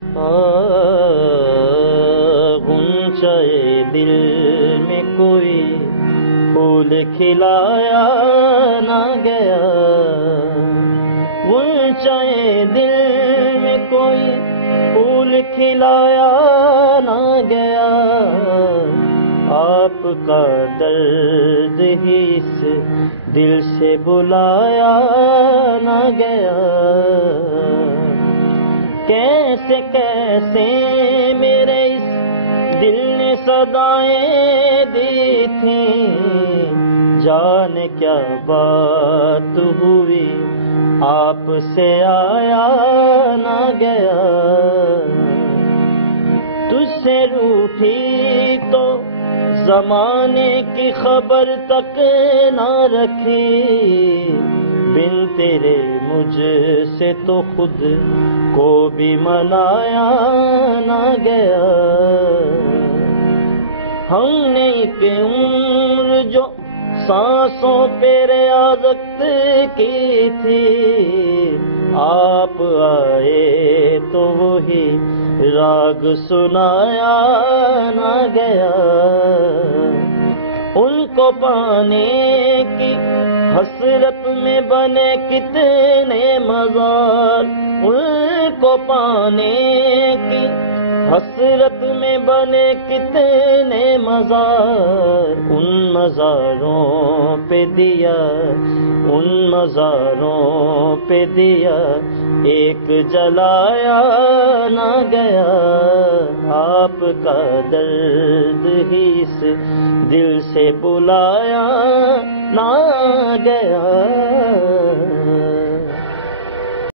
غنچۂ دل میں کوئی پھول کھلایا نہ گیا، غنچۂ دل میں کوئی پھول کھلایا نہ گیا، آپ کا درد ہی اس دل سے بلایا نہ گیا۔ کیسے کیسے میرے اس دل نے صدائیں دی تھیں، جانے کیا بات ہوئی آپ سے آیا نہ گیا۔ تجھ سے روٹھی تو زمانے کی خبر تک نہ رکھی، بن تیرے مجھ سے تو خود کو بھی منایا نہ گیا۔ ہم نے ایک عمر جو سانسوں پہ ریاضت کی تھی، آپ آئے تو وہی راگ سنایا نہ گیا۔ ان کو پانے کی حسرت میں بنے کتنے مزار، ان کو پانے کی حسرت میں بنے کتنے مزار، ان مزاروں پہ دیا، ان مزاروں پہ دیا ایک جلایا نہ گیا۔ آپ کا درد ہی اس دل سے بلایا نہ گیا۔